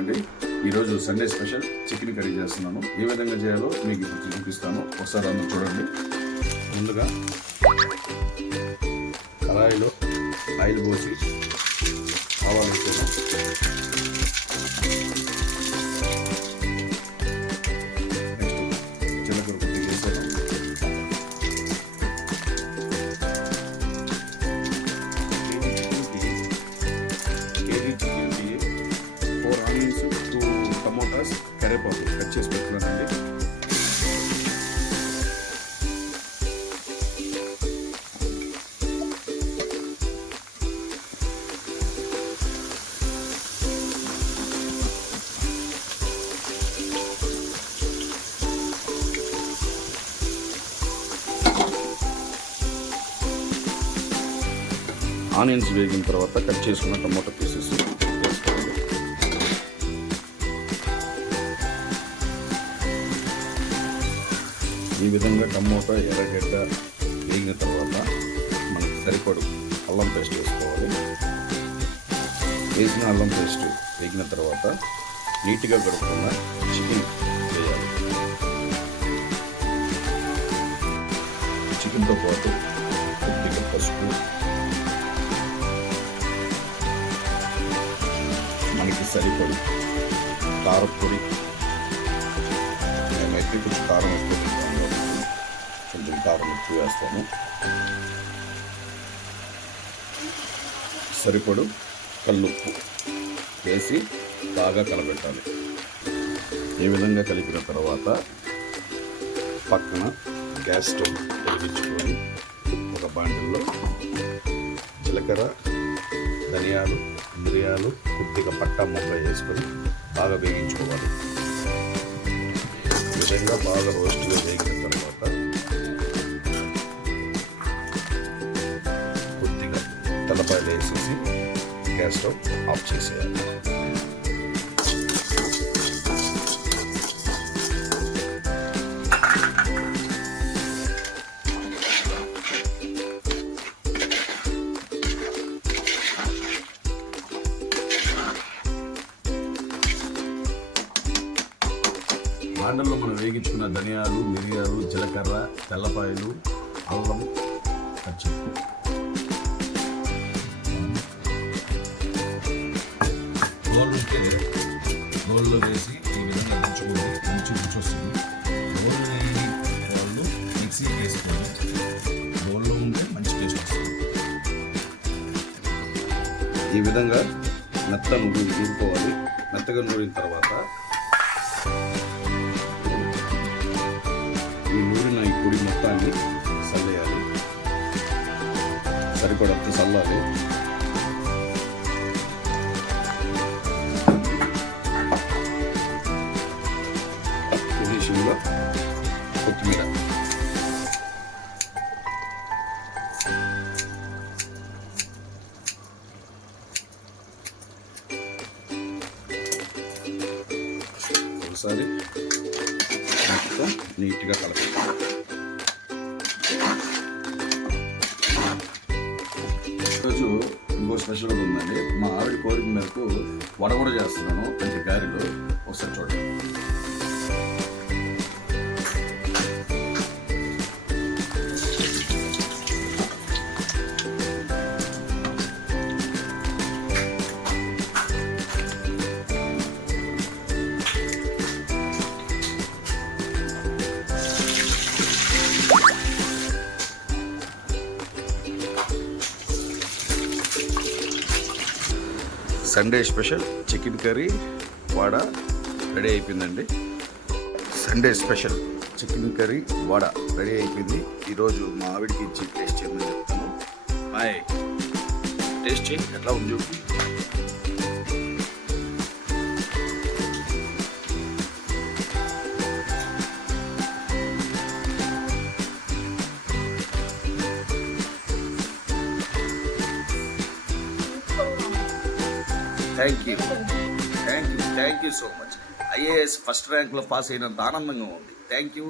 అండి ఈరోజు Sunday special chicken curry చేస్తున్నాను. ఏ విధంగా చేయాలో మీకు ఇప్పుడు చూపిస్తాను. ఒకసారి అందరూ చూడండి. ముందుగా కళాయిలో ఆయిల్ పోసి ఆవాలు వేసుకున్నాం ఆనియన్స్ వేగిన తర్వాత కట్ చేసుకున్న టమాటో పీసెస్. వేసుకోవాలి ఈ విధంగా టమోటా ఎర్రగడ్డ వేగిన తర్వాత మనకి సరిపడు అల్లం పేస్ట్ వేసుకోవాలి. వేసిన అల్లం పేస్ట్ వేగిన తర్వాత నీట్గా కడుక్కున్న చికెన్ వేయాలి. చికెన్తో పాటు దానికి సరిపడి కారపొడి నేనైతే కొంచెం కారం ఎక్కువ కొంచెం కారం ఎక్కువ వేస్తాను. సరిపడు కల్లుప్పు వేసి బాగా కలబెట్టాలి. ఈ విధంగా కలిపిన తర్వాత పక్కన గ్యాస్ స్టవ్ వెలిగించుకొని ఒక బాండిల్లో జీలకర్ర ధనియాలు మిరియాలు కొద్దిగా పట్టా ముక్క వేసుకొని బాగా వేగించుకోవాలి. ఈ విధంగా బాగా రోస్ట్గా వేగిన తర్వాత కొద్దిగా తలపాయలు వేసేసి గ్యాస్ స్టవ్ ఆఫ్ చేసేయాలి. బాండల్లో మనం వేగించుకున్న ధనియాలు మిరియాలు జీలకర్ర తెల్లపాయలు అల్లం పచ్చి. గోళ్ళు ఉంటే గోల్లో వేసి ఈ విధంగా దంచుకొని మంచి రుచి వస్తుంది. గోళ్ళు లేని వాళ్ళు మిక్సీ వేసుకొని గోల్లో ఉంటే మంచి టేస్ట్ వస్తుంది. ఈ విధంగా మెత్తను నూరుకోవాలి. మెత్తగా నూరిన తర్వాత పొడి మొత్తాన్ని చల్లేయాలి. సరిపడంత చల్లాలి. ఫినిషింగ్లో కొత్తిమీర. ఒకసారి నీట్గా కలపాలి. ఇంకో స్పెషల్గా ఉందండి. మా ఆవిడ కోరిక మేరకు వడ కూడా చేస్తున్నాను. అంటే గారెలు ఒకసారి చూడండి. Sunday special chicken curry vada ready అయిపోయిందండి. Sunday special chicken curry vada ready అయిపోయింది. ఈరోజు మా ఆవిడకి ఇచ్చి టేస్ట్ చేయమని చెప్తాను. బాయ్ టేస్ట్ చేయి ఎట్లా ఉంది thank you thank you thank you so much IAS first ర్యాంక్లో pass అయినంత ఆనందంగా ఉంది. Thank you